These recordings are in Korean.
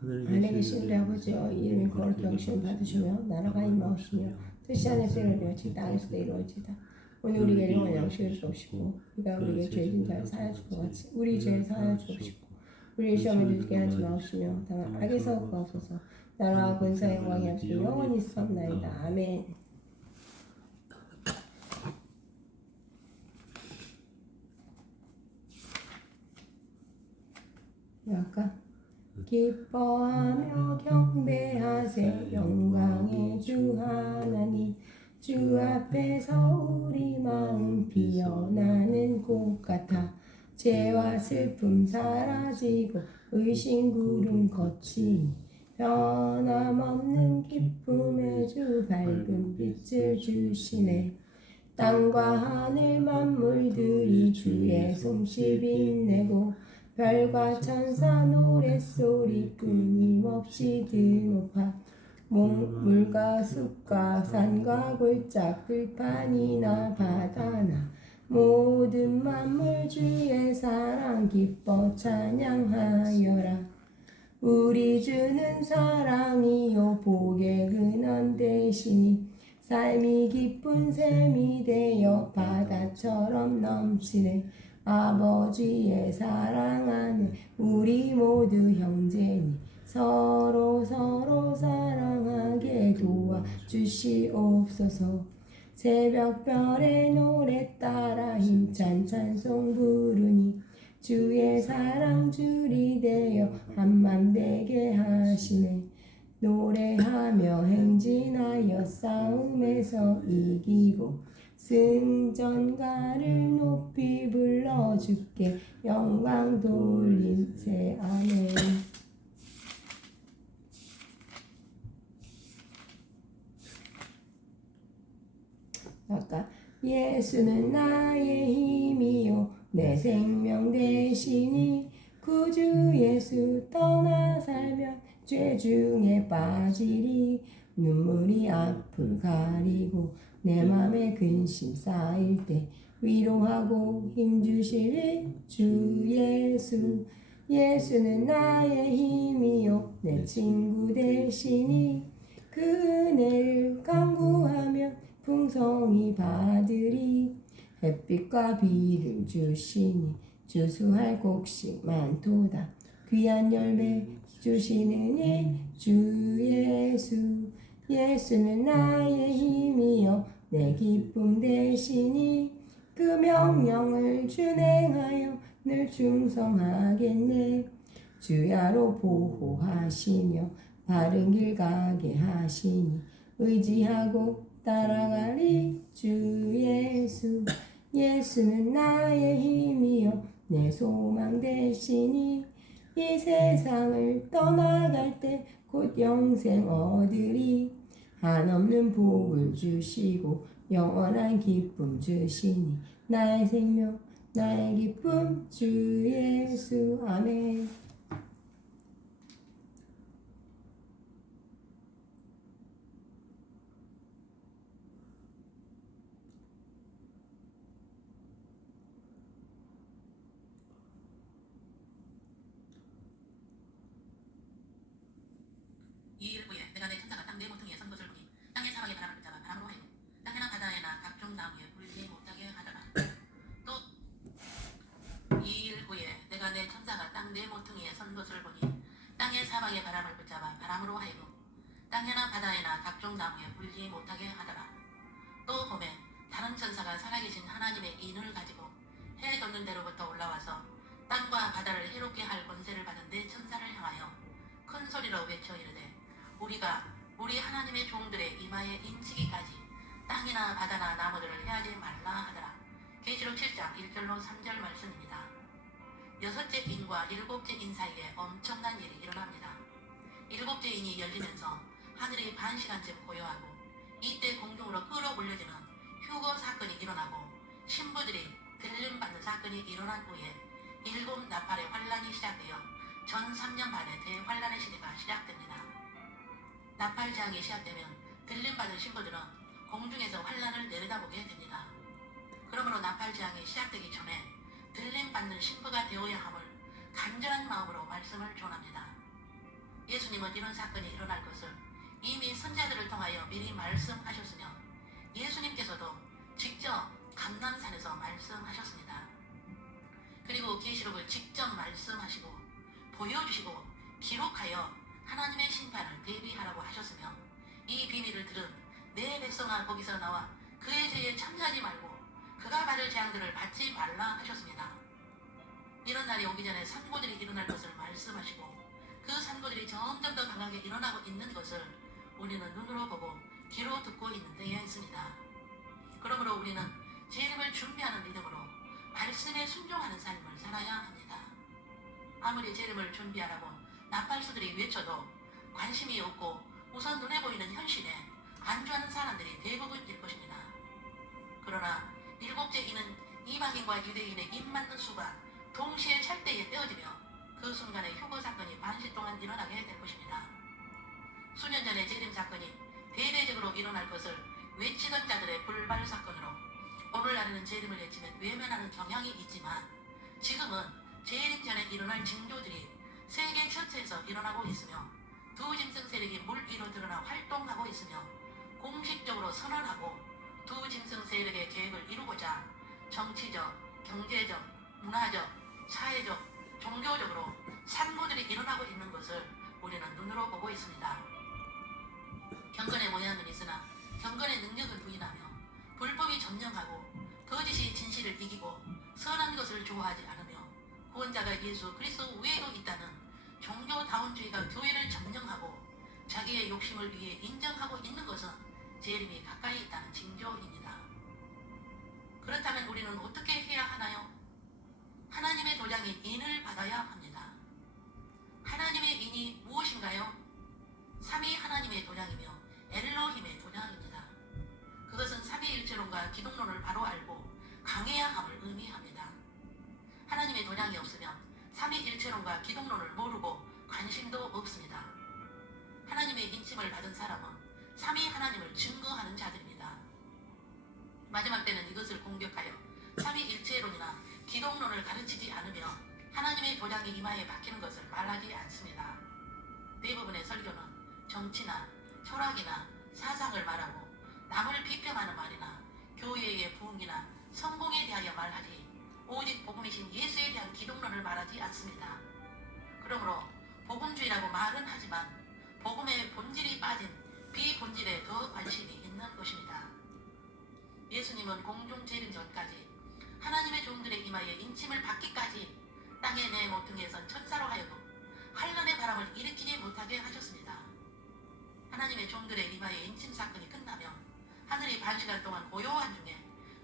하늘에 계신 우리 아버지여, 이름이 거룩히 여기심을 받으시며 나라가 임하옵시며 뜻이 하늘에서 이루어지듯이 땅에서도 이루어지이다. 오늘 우리에게 일용할 양식을 주옵시고 우리가 우리에게 죄 진 자를 사하여 줄 것 같이 우리 죄를 사하여 주옵시고 우리 시험에 들게 하지 마옵시며 다만 악에서 구하소서. 나라와 권세와 영광이 없이 영원히 있사옵나이다. 아멘. 아까 기뻐하며 경배하세 영광의 주 하나님. 주 앞에서 우리 마음 피어나는 꽃 같아 죄와 슬픔 사라지고 의심 구름 거치니 변함없는 기쁨의 주 밝은 빛을 주시네. 땅과 하늘 만물들이 주의 솜씨 빛내고 별과 천사 노랫소리 끊임없이 드높아 물과 숲과 산과 골짜 들판이나 바다나 모든 만물 주의 사랑 기뻐 찬양하여라. 우리 주는 사랑이요 복의 근원 되시니 삶이 기쁜 샘이 되어 바다처럼 넘치네. 아버지의 사랑 안에 우리 모두 형제니 서로 사랑하게 도와주시옵소서. 새벽별의 노래 따라 힘찬 찬송 부르니 주의 사랑 줄이 되어 한맘 되게 하시네. 노래하며 행진하여 싸움에서 이기고 승전가를 높이 불러 주께 영광 돌림세. 아멘. 아까 예수는 나의 힘이요 내 생명 되시니 구주 예수 떠나 살면 죄 중에 빠지리. 눈물이 앞을 가리고 내 맘에 근심 쌓일 때 위로하고 힘주시리 주 예수. 예수는 나의 힘이요 내 친구 되시니 그 은혜를 간구하면 풍성히 받으리. 햇빛과 비를 주시니 주수할 곡식 많도다. 귀한 열매 주시느니 주 예수. 예수는 나의 힘이요 내 기쁨 되시니 그 명령을 준행하여 늘 충성하겠네. 주야로 보호하시며 바른 길 가게 하시니 의지하고 따라가리 주 예수. 예수는 나의 힘이요 내 소망 되시니 이 세상을 떠나갈 때 곧 영생 얻으리. 한없는 복을 주시고 영원한 기쁨 주시니 나의 생명 나의 기쁨 주 예수. 아멘. 이일 후에 내가 내 천사가 땅 네 모퉁이에 선 것을 보니 땅의 사방에 바람을 붙잡아 바람으로 하여 땅이나 바다에나 각종 나무에 불지 못하게 하더라. 또 이일 후에 내가 내 천사가 땅 네 모퉁이에 선 것을 보니 땅의 사방에 바람을 붙잡아 바람으로 하여 땅이나 바다에나 각종 나무에 불지 못하게 하더라. 또 보매 다른 천사가 살아계신 하나님의 인을 가지고 해 돋는 데로부터 올라와서 땅과 바다를 해롭게 할 권세를 받은 네 천사를 향하여 큰 소리로 외쳐 이르되 우리가 우리 하나님의 종들의 이마에 인치기까지 땅이나 바다나 나무들을 해하지 말라 하더라. 계시록 7장 1절로 3절 말씀입니다. 여섯째 인과 일곱째 인 사이에 엄청난 일이 일어납니다. 일곱째 인이 열리면서 하늘이 반 시간쯤 고요하고 이때 공중으로 끌어올려지는 휴거 사건이 일어나고 신부들이 들림받는 사건이 일어난 후에 일곱 나팔의 환란이 시작되어 전 3년 반의 대환란의 시대가 시작됩니다. 나팔장이 시작되면 들림받은 신부들은 공중에서 환란을 내려다보게 됩니다. 그러므로 나팔장이 시작되기 전에 들림받는 신부가 되어야 함을 간절한 마음으로 말씀을 전합니다. 예수님은 이런 사건이 일어날 것을 이미 선지자들을 통하여 미리 말씀하셨으며 예수님께서도 직접 감람산에서 말씀하셨습니다. 그리고 계시록을 직접 말씀하시고 보여주시고 기록하여 하나님의 심판을 대비하라고 하셨으며 이 비밀을 들은 내 백성아 거기서 나와 그의 죄에 참여하지 말고 그가 받을 재앙들을 받지 말라 하셨습니다. 이런 날이 오기 전에 산고들이 일어날 것을 말씀하시고 그 산고들이 점점 더 강하게 일어나고 있는 것을 우리는 눈으로 보고 귀로 듣고 있는 때에 있습니다. 그러므로 우리는 재림을 준비하는 믿음으로 말씀에 순종하는 삶을 살아야 합니다. 아무리 재림을 준비하라고 나팔수들이 외쳐도 관심이 없고 우선 눈에 보이는 현실에 안주하는 사람들이 대부분일 것입니다. 그러나 일곱째 이는 이방인과 유대인의 입 맞는 수가 동시에 찰때에 떼어지며 그 순간에 휴거 사건이 반시 동안 일어나게 될 것입니다. 수년 전에 재림 사건이 대대적으로 일어날 것을 외치던 자들의 불발 사건으로 오늘날에는 재림을 외치면 외면하는 경향이 있지만 지금은 재림 전에 일어날 징조들이 세계 전체에서 일어나고 있으며 두 짐승 세력이 물 위로 드러나 활동하고 있으며 공식적으로 선언하고 두 짐승 세력의 계획을 이루고자 정치적, 경제적, 문화적, 사회적, 종교적으로 산모들이 일어나고 있는 것을 우리는 눈으로 보고 있습니다. 경건의 모양은 있으나 경건의 능력을 부인하며 불법이 점령하고 거짓이 진실을 이기고 선한 것을 좋아하지 않으며 구원자가 예수 그리스도 외에도 있다는 종교다운주의가 교회를 점령하고 자기의 욕심을 위해 인정하고 있는 것은 재림이 가까이 있다는 징조입니다. 그렇다면 우리는 어떻게 해야 하나요? 하나님의 도장인 인을 받아야 합니다. 하나님의 인이 무엇인가요? 삼위 하나님의 도장이며 엘로힘의 도장입니다. 그것은 삼위일체론과 기독론을 바로 알고 강해야 함을 의미합니다. 하나님의 도장이 없으면 삼위일체론과 기독론을 모르고 관심도 없습니다. 하나님의 인침을 받은 사람은 삼위 하나님을 증거하는 자들입니다. 마지막 때는 이것을 공격하여 삼위일체론이나 기독론을 가르치지 않으며 하나님의 도장이 이마에 박히는 것을 말하지 않습니다. 대부분의 설교는 정치나 철학이나 사상을 말하고 남을 비평하는 말이나 교회의 부흥이나 성공에 대하여 말하지 오직 복음이신 예수에 대한 기독론을 말하지 않습니다. 그러므로 복음주의라고 말은 하지만 복음의 본질이 빠진 비본질에 더 관심이 있는 것입니다. 예수님은 공중 재림 전까지 하나님의 종들의 이마에 인침을 받기까지 땅의 내 모퉁이에선 천사로 하여금 환란의 바람을 일으키지 못하게 하셨습니다. 하나님의 종들의 이마에 인침 사건이 끝나면 하늘이 반시간 동안 고요한 중에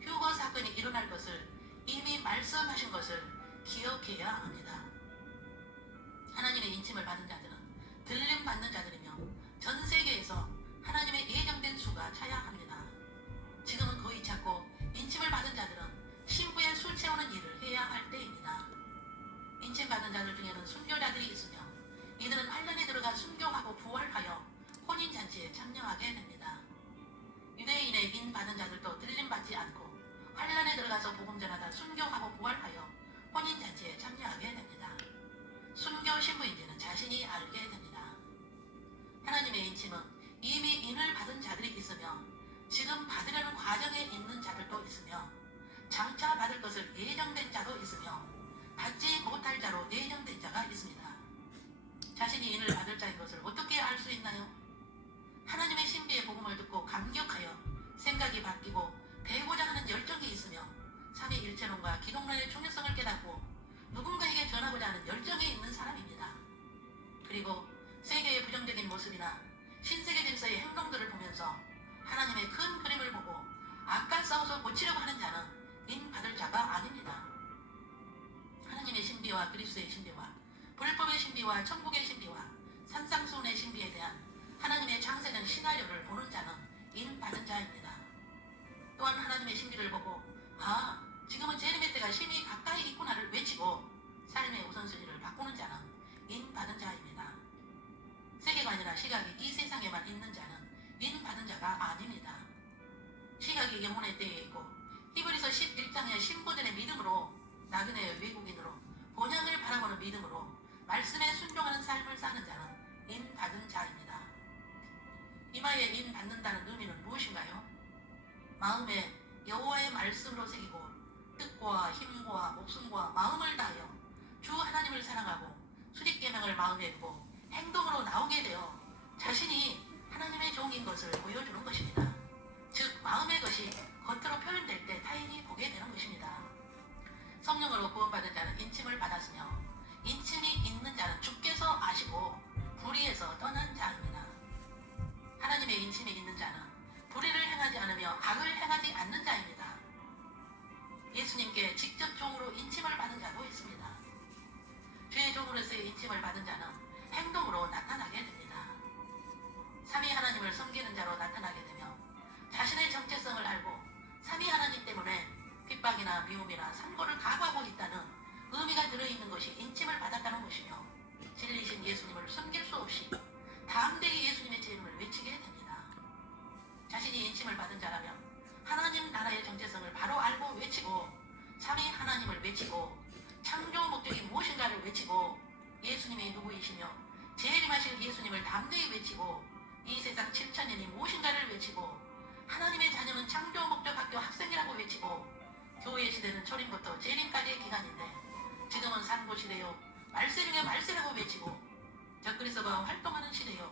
휴거 사건이 일어날 것을 이미 말씀하신 것을 기억해야 합니다. 하나님의 인침을 받은 자들은 들림 받는 자들이며 전 세계에서 하나님의 예정된 수가 차야 합니다. 지금은 거의 작고 인침을 받은 자들은 신부의 술 채우는 일을 해야 할 때입니다. 인침 받은 자들 중에는 순교자들이 있으며 이들은 환란에 들어가 순교하고 부활하여 혼인잔치에 참여하게 됩니다. 유대인의 인 받은 자들도 들림 받지 않고 환란에 들어가서 복음 전하다 순교하고 부활하여 혼인잔치에 참여하게 됩니다. 순교 신부인지는 자신이 알게 됩니다. 하나님의 인침은 이미 인을 받은 자들이 있으며 지금 받으려는 과정에 있는 자들도 있으며 장차 받을 것을 예정된 자도 있으며 받지 못할 자로 예정된 자가 있습니다. 자신이 인을 받을 자인 것을 어떻게 알 수 있나요? 하나님의 신비의 복음을 듣고 감격하여 생각이 바뀌고 배우고자 하는 열정이 있으며 삼위일체론과 기독론의 중요성을 깨닫고 누군가에게 전하고자 하는 열정이 있는 사람입니다. 그리고 세계의 부정적인 모습이나 신세계 질서의 행동들을 보면서 하나님의 큰 그림을 보고 악과 싸워서 고치려고 하는 자는 인 받을 자가 아닙니다. 하나님의 신비와 그리스도의 신비와 불법의 신비와 천국의 신비와 산상수훈의 신비에 대한 하나님의 창세전 시나리오를 보는 자는 인 받은 자입니다. 또한 하나님의 신비를 보고 지금은 재림의 때가 심히 가까이 있구나를 외치고 삶의 우선순위를 바꾸는 자는 인 받은 자입니다. 세계관이나 시각이 이 세상에만 있는 자는 인 받은 자가 아닙니다. 시각이 영혼의 때에 있고 히브리서 11장의 신부들의 믿음으로 나그네의 외국인으로 본향을 바라보는 믿음으로 말씀에 순종하는 삶을 사는 자는 인 받은 자입니다. 이마에 인 받는다는 의미는 무엇인가요? 마음에 여호와의 말씀으로 새기고 뜻과 힘과 목숨과 마음을 다하여 주 하나님을 사랑하고 수직 계명을 마음에 두고 행동으로 나오게 되어 자신이 하나님의 종인 것을 보여주는 것입니다. 즉 마음의 것이 겉으로 표현될 때 타인이 보게 되는 것입니다. 성령으로 구원받은 자는 인침을 받았으며 인침이 있는 자는 주께서 아시고 불의에서 떠난 자입니다. 하나님의 인침이 있는 자는 불의를 행하지 않으며 악을 행하지 않는 자입니다. 예수님께 직접 종으로 인침을 받은 자도 있습니다. 죄의 종으로서의 인침을 받은 자는 행동으로 나타나게 됩니다. 삼위 하나님을 섬기는 자로 나타나게 되며 자신의 정체성을 알고 삼위 하나님 때문에 핍박이나 미움이나 산고를 각오하고 있다는 의미가 들어있는 것이 인침을 받았다는 것이며 진리신 예수님을 숨길 수 없이 담대히 예수님의 제 이름을 외치게 됩니다. 자신이 인침을 받은 자라면 하나님 나라의 정체성을 바로 알고 외치고 삼위 하나님을 외치고 창조 목적이 무엇인가를 외치고 예수님이 누구이시며 재림하실 예수님을 담대히 외치고 이 세상 7천년이 무엇인가를 외치고 하나님의 자녀는 창조 목적 학교 학생이라고 외치고 교회 시대는 초림부터 재림까지의 기간인데 지금은 산고 시대요 말세 중에 말세라고 외치고 적그리스도가 활동하는 시대요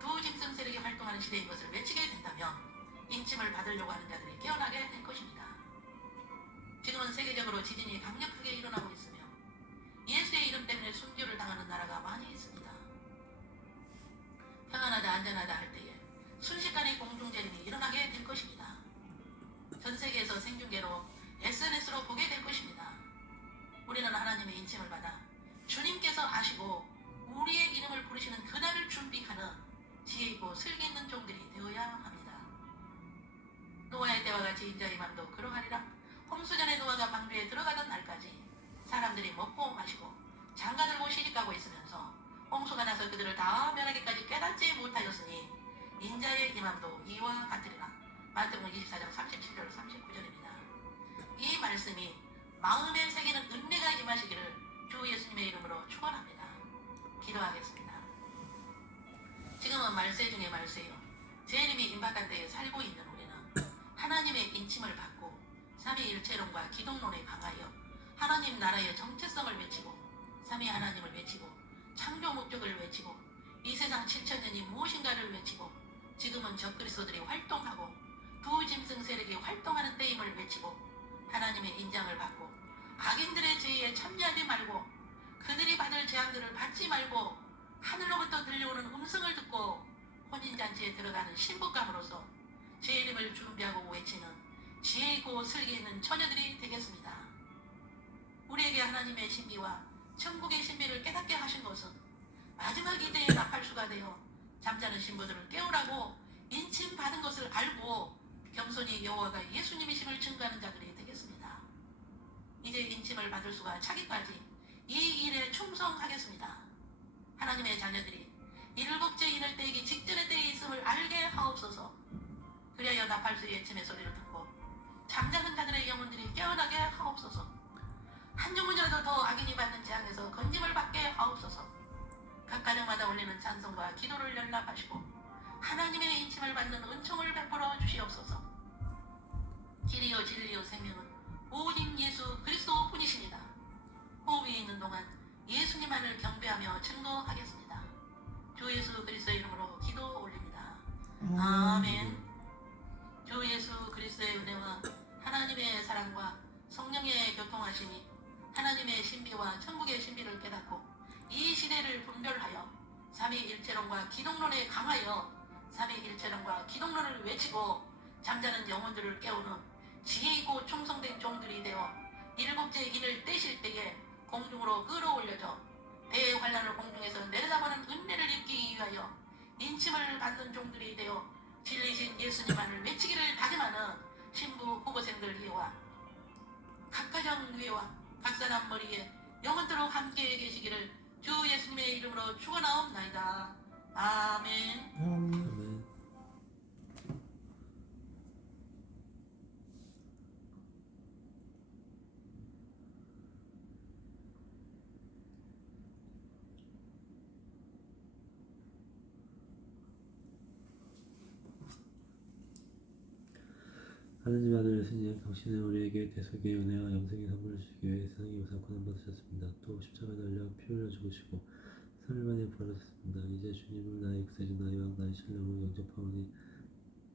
두 짐승 세력이 활동하는 시대인 것을 외치게 된다면 인침을 받으려고 하는 자들이 깨어나게 될 것입니다. 지금은 세계적으로 지진이 강력하게 일어나고 있으며 예수의 이름 때문에 순교를 당하는 나라가 많이 있습니다. 평안하다 안전하다 할 때에 순식간에 공중재림이 일어나게 될 것입니다. 전 세계에서 생중계로 SNS로 보게 될 것입니다. 우리는 하나님의 인침을 받아 주님께서 아시고 우리의 이름을 부르시는 그날을 준비하는 지혜 있고 슬기 있는 종들이 되어야 합니다. 노아의 때와 같이 인자의 맘도 그러하리라. 홍수전에 노아가 방주에 들어가던 날까지 사람들이 먹고 마시고 장가들고 시집가고 있으면서 홍수가 나서 그들을 다 멸하기까지 깨닫지 못하였으니 인자의 임함도 이와 같으리라. 마태복음 24장 37절 39절입니다. 이 말씀이 마음에 새기는 은혜가 임하시기를 주 예수님의 이름으로 축원합니다. 기도하겠습니다. 지금은 말세 중에 말세요. 재림이 임박한 때에 살고 있는 우리는 하나님의 인침을 받고 삼위일체론과 기독론에 강하여 하나님 나라의 정체성을 외치고 삼위 하나님을 외치고 창조 목적을 외치고 이 세상 7천년이 무엇인가를 외치고 지금은 적그리스도들이 활동하고 두 짐승 세력이 활동하는 때임을 외치고 하나님의 인장을 받고 악인들의 죄에 참여하지 말고 그들이 받을 재앙들을 받지 말고 하늘로부터 들려오는 음성을 듣고 혼인잔치에 들어가는 신부감으로서 제 이름을 준비하고 외치는 지혜 있고 슬기 있는 처녀들이 되겠습니다. 우리에게 하나님의 신비와 천국의 신비를 깨닫게 하신 것은 마지막 이때의 나팔수가 되어 잠자는 신부들을 깨우라고 인침 받은 것을 알고 겸손히 여호와가 예수님이심을 증거하는 자들이 되겠습니다. 이제 인침을 받을 수가 차기까지 이 일에 충성하겠습니다. 하나님의 자녀들이 일곱째 인을 떼기 직전의 때에 있음을 알게 하옵소서. 그리하여 나팔수의 외침의 소리를 듣고 잠자는 자들의 영혼들이 깨어나게 하옵소서. 한 영혼이라도 더 악인이 받는 재앙에서 건짐을 받게 하옵소서. 각 가정마다 올리는 찬송과 기도를 연락하시고 하나님의 인침을 받는 은총을 베풀어 주시옵소서. 길이요 진리요 생명은 오직 예수 그리스도 뿐이십니다. 호흡이 있는 동안 예수님만을 경배하며 증거하겠습니다. 주 예수 그리스도의 이름으로 기도 올립니다. 아멘. 주 예수 그리스도의 은혜와 하나님의 사랑과 성령의 교통하심이 하나님의 신비와 천국의 신비를 깨닫고 이 시대를 분별하여 삼위일체론과 기독론에 강하여 삼위일체론과 기독론을 외치고 잠자는 영혼들을 깨우는 지혜있고 충성된 종들이 되어 일곱째 인을 떼실 때에 공중으로 끌어올려져 배의 환란을 공중에서 내려다보는 은혜를 입기 위하여 인침을 받는 종들이 되어 진리신 예수님만을 외치기를 다짐하는 신부 후보생들 위에와 각 가정 위에와 각 사람 머리에 영원토록 함께 계시기를 주 예수님의 이름으로 축원하옵나이다. 아멘. 아멘. 하느님 아들 예수님, 당신은 우리에게 대속의 은혜와 영생의 선물을 주시기 위해 세상에 오사 고난받으셨습니다. 또 십자가에 달려 피 흘려 죽으시고 3일 만에 부활하셨습니다. 이제 주님을 나의 구세주 나의 왕 나의 신령으로 영접하오니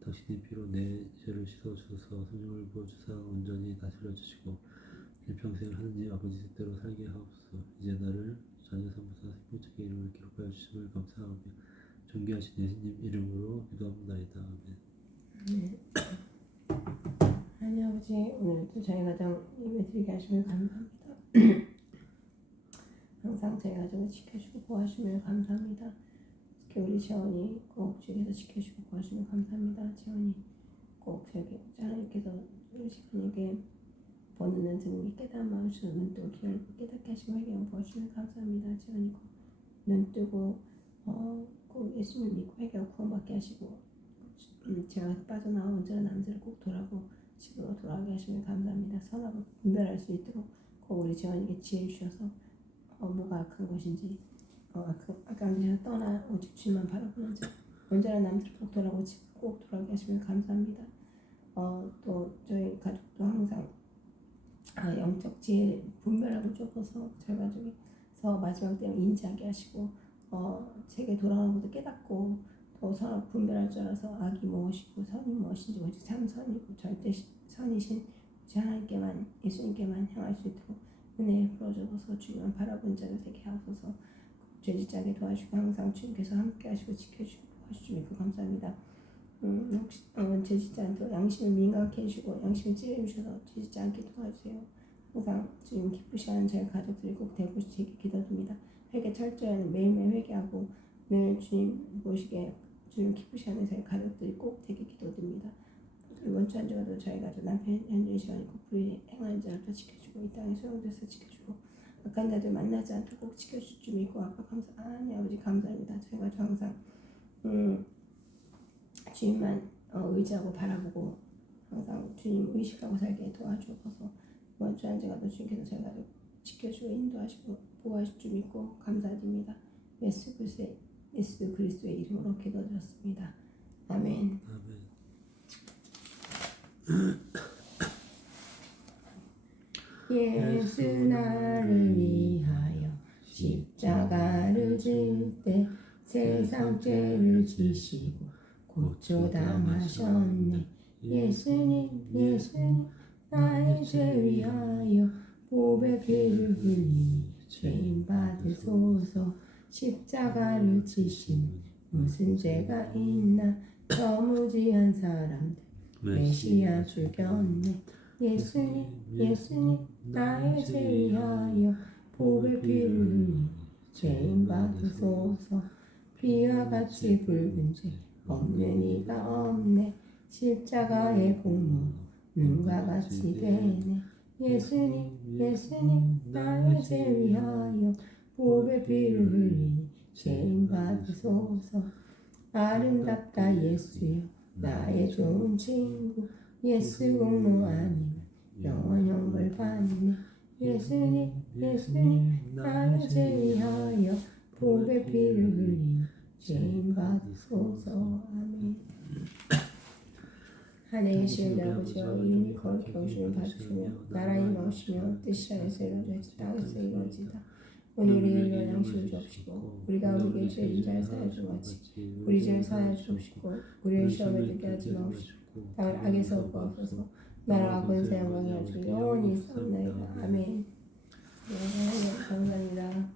당신의 피로 내 죄를 씻어주셔서 성령을 부어주사 온전히 다스려 주시고 일평생 하느님 아버지 뜻대로 살게 하옵소서. 이제 나를 자녀 삼으사 생명책의 이름을 기록하여 주심을 감사하며 존귀하신 예수님 이름으로 기도합나이다. 아멘. 하나님 아버지, 오늘도 저희 가정 예배드리게 하시면 감사합니다. 항상 저희 가정을 지켜주고 보호하시면 감사합니다. 특히 우리 재원이 꼭 주께서 지켜주고 보호하시면 감사합니다. 재원이 꼭 저기 하나님께서 우리 재원에게 보는 눈 듣는 깨달은 마음을 주는 눈도 귀를 깨닫게 하시고 회개하고 보호하시면 감사합니다. 재원이 꼭 눈 뜨고 꼭 예수님을 믿고 회개하고 구원받게 하시고 제가 빠져나와 온전한 남자를 꼭 돌아보고 집으로 돌아가게 하시면 감사합니다. 선악을 분별할 수 있도록 꼭 우리 재원에게 지혜 주셔서 뭐가 악한 것인지 악한 길에서 떠나 오직 주님만 바라보는 자 온전한 남자를 꼭 돌아보고 집 꼭 돌아가게 하시면 감사합니다. 또 저희 가족도 항상 영적 지혜 분별하고 좁아서 저희 가족에서 마지막 때를 인지하게 하시고 세계 돌아가는 것도 깨닫고 또 선악 분별할 줄 알아서 악이 무엇이고 선이 무엇인지 오직 참 선이고 절대 선이신 오직 하나님께만 예수님께만 향할 수 있도록 은혜에 풀어주셔서 주님만 바라본 자들 되게 하소서. 죄짓지 않게 도와주시고 항상 주님께서 함께 하시고 지켜주시고 도와주시고 감사합니다. 혹시 죄짓지 않도록 양심을 민감케 해주시고 양심을 찌르셔서 죄짓지 않게 도와주세요. 항상 주님 기쁘시하는 저희 가족들이 꼭 되고 싶게 기도드립니다. 회개 철저히 하는 매일매일 회개하고 늘 주님 보시게 주님 기쁘시하는 저희 가족들이 꼭 되게 기도드립니다. 이번 주 한 주간도 저희 가족 남편 현재 시간이 꼭 불의 행하는 자를 지켜주고 이 땅에 소용돼서 지켜주고 악한 자들 만나지 않도록 꼭 지켜줄 줄 믿고 아빠 하나님 아버지 감사합니다. 저희 가족 항상 주님만 의지하고 바라보고 항상 주님 의식하고 살게 도와주셔서 이번 주 한 주간도 주님께서 저희 가족 지켜주고 인도하시고 보호하실 줄 믿고 감사드립니다. 예수 그리스도의 이름으로 기도드렸습니다. 아멘. 예수 나를 위하여 십자가를 질 때 세상 죄를 지시고 고초 당하셨네. 예수님 나의 죄 위하여 보배 피를 흘리니 죄인 받으소서. 십자가를 지신 무슨 죄가 있나 저 무지한 사람들 메시아 죽였네. 예수님 나의 죄 위하여 보배 피를 흘리니 죄인 받으소서. 피와 같이 붉은 죄 없는 이가 없네. 십자가의 공로 눈과 같이 되네. 예수님 나의 죄 위하여 보배 피를 흘리니 죄인 받으소서. 아름답다 예수여 나의 좋은 친구 예수 공로 아니면 영원 형벌 받네. 예수님 나의 죄 위하여 보배 피를 흘리니 죄인 받으소서. 아멘. 하늘에 계신 아버지여 이름이 거룩히 여기심을 받으시며 나라의 마시며 뜻이 하늘에서 이루어지듯이 땅에서 이루어지다. 오늘 우리에게 일용할 양식을 주옵시고 우리가 우리에게 죄진 자를 사하여 준 같이 우리 죄를 사하여 주옵시고 우리를 시험에 들게 하지 마옵시고 다만 악에서 구하소서. 나라와 권세 영광이 아주 영원히 있사옵나이다. 아멘. 네, 감사합니다.